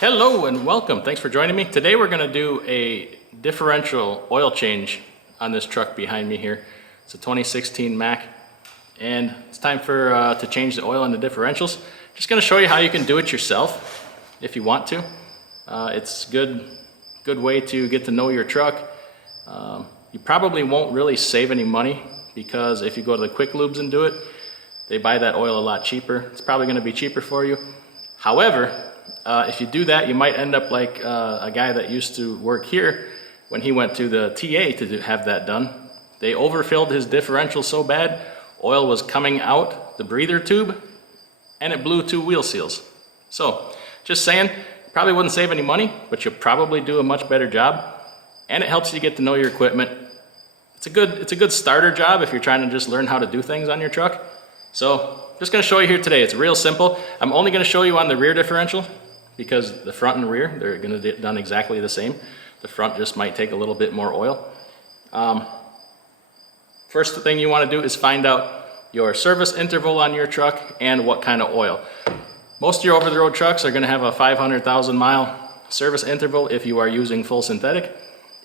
Hello and welcome. Thanks for joining me. Today we're going to do a differential oil change on this truck behind me here. It's a 2016 Mack and it's time for to change the oil in the differentials. Just going to show you how you can do it yourself if you want to. It's good way to get to know your truck. You probably won't really save any money because if you go to the quick lubes and do it, they buy that oil a lot cheaper. It's probably going to be cheaper for you. However, if you do that, you might end up like a guy that used to work here when he went to the TA to have that done. They overfilled his differential so bad, oil was coming out the breather tube and it blew 2 wheel seals. So just saying, probably wouldn't save any money, but you'll probably do a much better job and it helps you get to know your equipment. It's a good starter job if you're trying to just learn how to do things on your truck. So just going to show you here today. It's real simple. I'm only going to show you on the rear differential because the front and rear, they're going to get done exactly the same. The front just might take a little bit more oil. First thing you want to do is find out your service interval on your truck and what kind of oil. Most of your over-the-road trucks are going to have a 500,000 mile service interval if you are using full synthetic.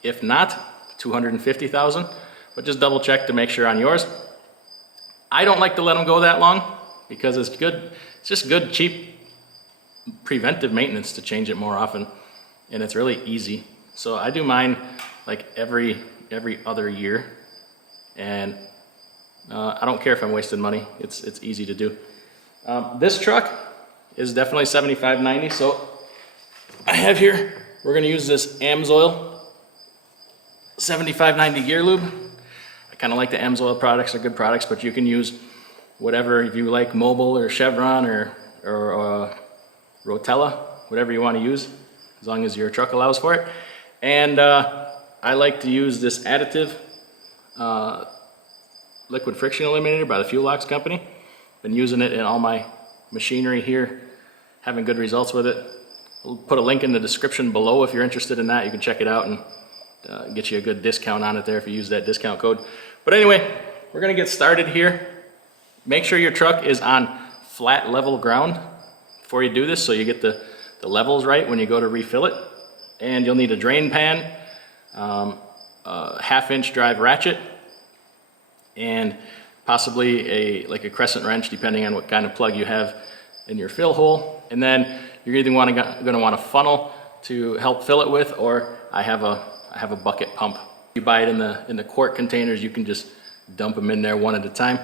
If not, 250,000, but just double check to make sure on yours. I don't like to let them go that long because it's just good, cheap, preventive maintenance to change it more often, and it's really easy. So I do mine like every other year, and I don't care if I'm wasting money. It's easy to do. This truck is definitely 75/90, so I have here, we're going to use this Amsoil 75/90 gear lube. I kind of like the Amsoil products. They're good products, but you can use whatever, if you like Mobil or Chevron or Rotella, whatever you want to use, as long as your truck allows for it. And I like to use this additive liquid friction eliminator by the Fuel Ox company. Been using it in all my machinery here, having good results with it. We'll put a link in the description below if you're interested in that. You can check it out and get you a good discount on it there if you use that discount code. But anyway, we're gonna get started here. Make sure your truck is on flat level ground before you do this, so you get the levels right when you go to refill it. And you'll need a drain pan, a 1/2-inch drive ratchet, and possibly like a crescent wrench, depending on what kind of plug you have in your fill hole. And then you're either gonna want a funnel to help fill it with, or I have a bucket pump. You buy it in the quart containers. You can just dump them in there one at a time.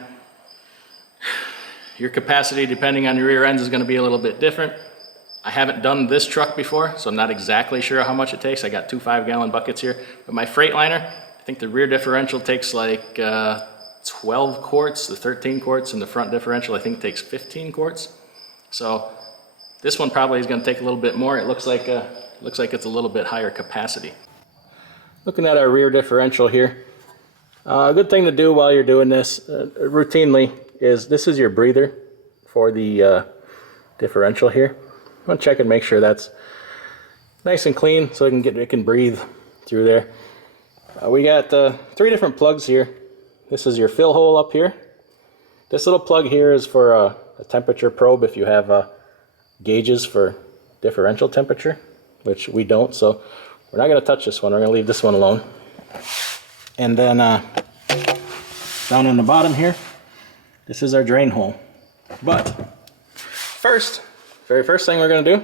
Your capacity, depending on your rear ends, is going to be a little bit different. I haven't done this truck before, so I'm not exactly sure how much it takes. I got 2 5-gallon buckets here, but my Freightliner, I think the rear differential takes like 12 quarts, the 13 quarts, and the front differential I think takes 15 quarts. So this one probably is going to take a little bit more. It looks like it's a little bit higher capacity. Looking at our rear differential here, a good thing to do while you're doing this routinely is this is your breather for the differential here. I'm going to check and make sure that's nice and clean so it can breathe through there. We got 3 different plugs here. This is your fill hole up here. This little plug here is for a temperature probe if you have gauges for differential temperature, which we don't, so we're not going to touch this one. We're going to leave this one alone. And then down on the bottom here, this is our drain hole. But very first thing we're going to do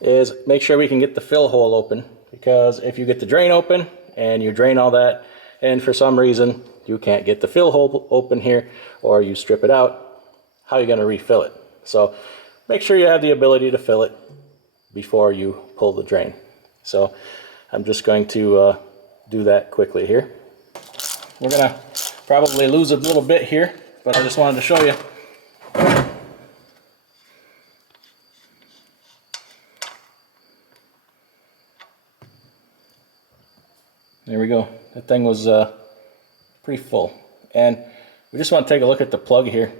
is make sure we can get the fill hole open, because if you get the drain open and you drain all that and for some reason you can't get the fill hole open here, or you strip it out, how are you going to refill it? So make sure you have the ability to fill it before you pull the drain. So I'm just going to do that quickly here. We're going to probably lose a little bit here, but I just wanted to show you. There we go. That thing was pretty full. And we just want to take a look at the plug here.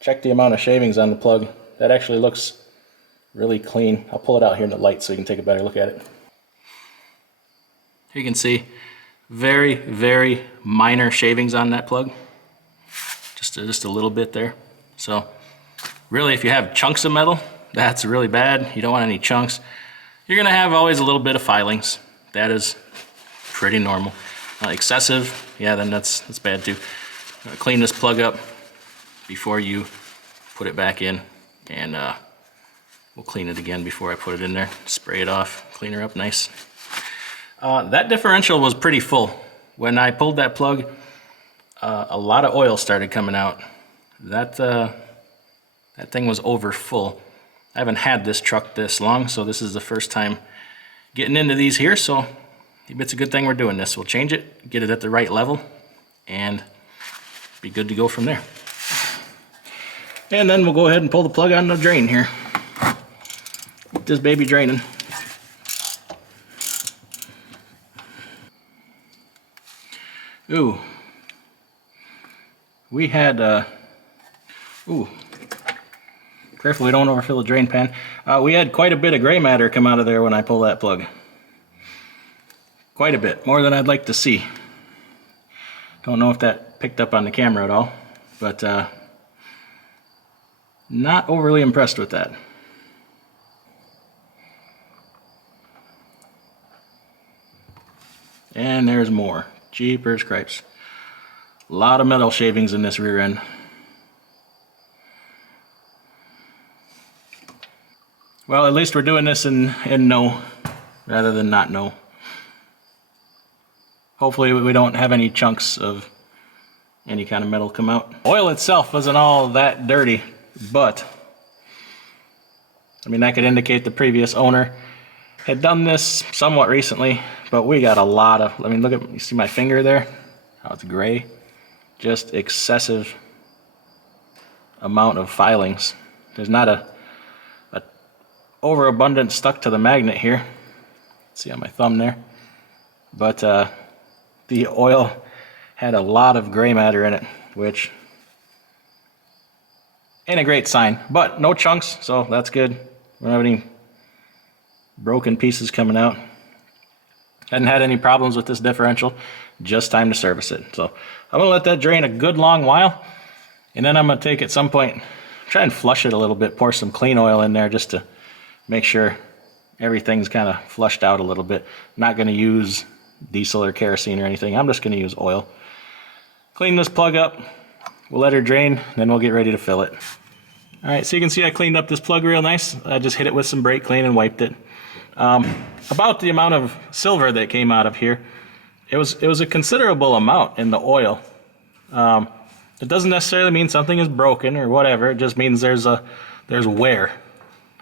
Check the amount of shavings on the plug. That actually looks really clean. I'll pull it out here in the light so you can take a better look at it. You can see very minor shavings on that plug. Just a little bit there. So really, if you have chunks of metal, That's really bad. You don't want any chunks. You're gonna have always a little bit of filings. That is pretty normal. Excessive, yeah, then that's bad too. Clean this plug up before you put it back in, and we'll clean it again before I put it in there. Spray it off, clean her up nice. That differential was pretty full. When I pulled that plug, a lot of oil started coming out. That thing was over full. I haven't had this truck this long, so this is the first time getting into these here, so it's a good thing we're doing this. We'll change it, get it at the right level, and be good to go from there. And then we'll go ahead and pull the plug on the drain here. Get this baby draining. Ooh. We had, ooh. Careful we don't overfill the drain pan. We had quite a bit of gray matter come out of there when I pull that plug. Quite a bit, more than I'd like to see. Don't know if that picked up on the camera at all, but not overly impressed with that. And there's more. Jeepers cripes. A lot of metal shavings in this rear end. Well, at least we're doing this in no rather than not no. Hopefully we don't have any chunks of any kind of metal come out. Oil itself wasn't all that dirty, but I mean, that could indicate the previous owner had done this somewhat recently, but we got a lot of, I mean, look at, you see my finger there? How it's gray? Just excessive amount of filings. There's not a overabundance stuck to the magnet here. See on my thumb there. But the oil had a lot of gray matter in it, which ain't a great sign, but no chunks, so that's good. We don't have any broken pieces coming out. Hadn't had any problems with this differential, just time to service it. So I'm gonna let that drain a good long while, and then I'm gonna take at some point, try and flush it a little bit, pour some clean oil in there just to make sure everything's kind of flushed out a little bit. Not gonna use diesel or kerosene or anything, I'm just gonna use oil. Clean this plug up, we'll let her drain, then we'll get ready to fill it. All right, so you can see I cleaned up this plug real nice. I just hit it with some brake clean and wiped it. About the amount of silver that came out of here, it was a considerable amount in the oil. It doesn't necessarily mean something is broken or whatever. It just means there's wear,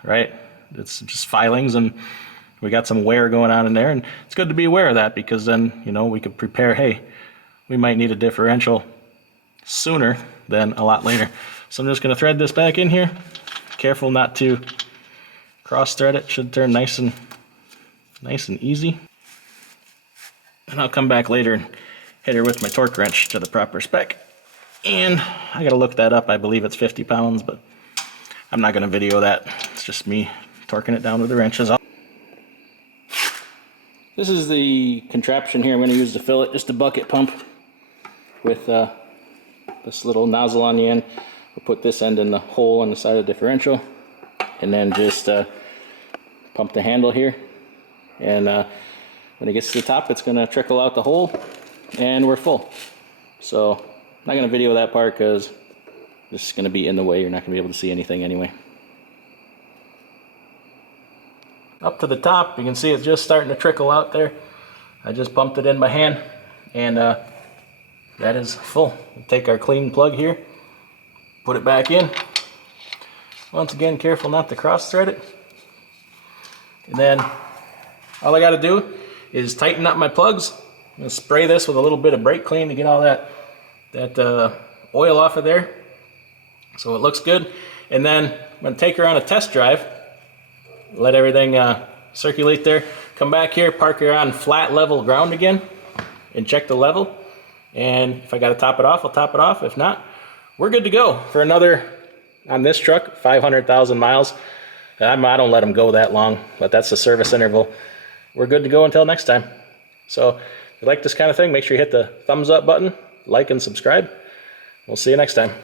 right? It's just filings, and we got some wear going on in there, and it's good to be aware of that, because then, you know, we could prepare, hey, we might need a differential sooner than a lot later. So I'm just going to thread this back in here. Careful not to cross thread it. Should turn nice and easy. And I'll come back later and hit her with my torque wrench to the proper spec. And I got to look that up. I believe it's 50 pounds, but I'm not going to video that. It's just me torquing it down with the wrenches. This is the contraption here I'm going to use to fill it. Just a bucket pump with this little nozzle on the end. We'll put this end in the hole on the side of the differential, and then just pump the handle here. And when it gets to the top, it's going to trickle out the hole, and we're full. So I'm not going to video that part because this is going to be in the way. You're not going to be able to see anything anyway. Up to the top, you can see it's just starting to trickle out there. I just pumped it in by hand, and that is full. We'll take our clean plug here, put it back in. Once again, careful not to cross thread it. And then all I got to do is tighten up my plugs. I'm going to spray this with a little bit of brake clean to get all that oil off of there, so it looks good. And then I'm going to take her on a test drive, let everything circulate there. Come back here, park her on flat level ground again, and check the level. And if I got to top it off, I'll top it off. If not, we're good to go for another, on this truck, 500,000 miles. I don't let them go that long, but that's the service interval. We're good to go until next time. So if you like this kind of thing, make sure you hit the thumbs up button, like and subscribe. We'll see you next time.